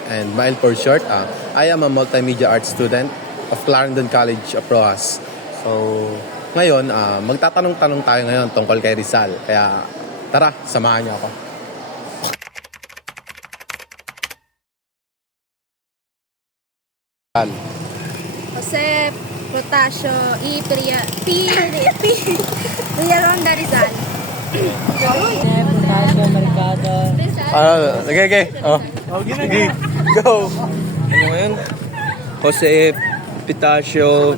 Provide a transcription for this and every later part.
and MILE for short. I am a multimedia arts student of Clarendon College of Rojas. So, ngayon, magtatanong-tanong tayo ngayon tungkol kay Rizal. Kaya, tara, samahan niyo ako. Jose Protasio y Riaronda Rizal. Protasio Mercado. Okay. Sige, go! Ano ngayon? Jose Pitacio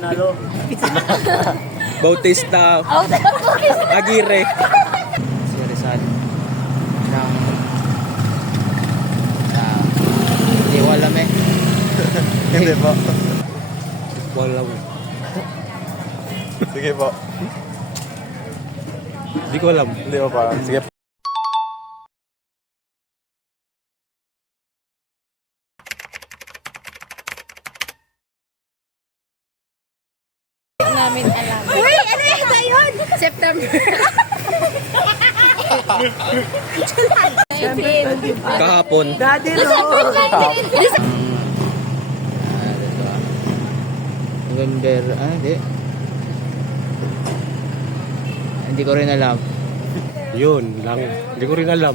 Bautista Aguirre. Si Rizal. Ng... hindi ko alam eh. Hindi po. Wala. Sige po. Hindi ko alam. Hindi po pa. Sige po. Namin alam. Uy, ano yun? September. Kahapon. November, hindi. Hindi ko rin alam. Yun lang. Hindi ko rin alam.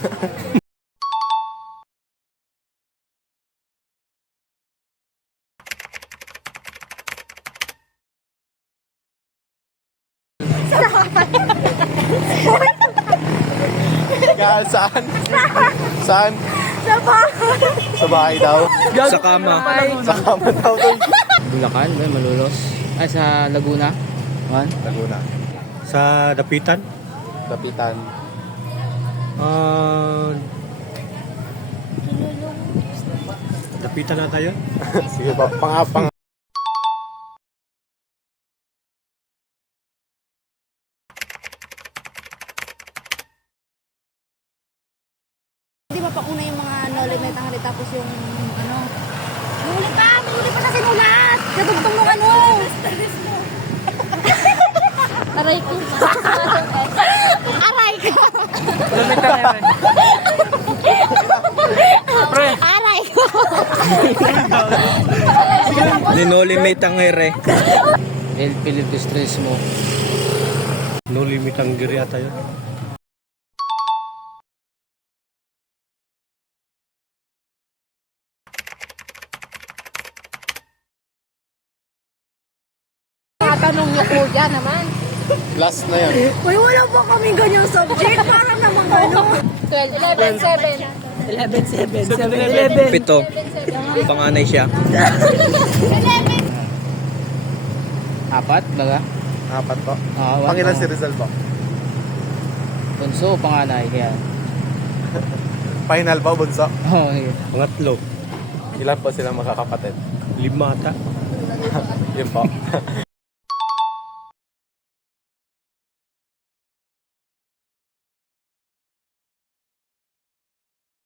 Saan? Saan? Sa bahay daw. Sa kama. Sa kama daw to. Bulacan, ba? Malulos. Ay, sa Laguna. Man? Laguna. Sa Dapitan. Dapitan. Dapitan na tayo. Sige po. Pang Di ba pauna yung mga noli may tanghali tapos yung ano? May huli pa sa sinulat! Kadugtong mo ano! Aray ko. Aray ko. Aray ko. Linolimate ang ere. El Philip Stress mo. No limit ang giri ata yun. Tanong niyo po dyan naman. last na yan. Uy, wala pa kami ganyang subject. Parang naman ano. 12, 11, 7. 7. Panganay siya. Apat, baga? Apat po. One, Pangilan si Rizal po? Bunso, panganay. Kaya. Final po, bunso. Oh, yeah. Pangatlo. Ilan po sila magkakapatid? 5 ata. Yun po.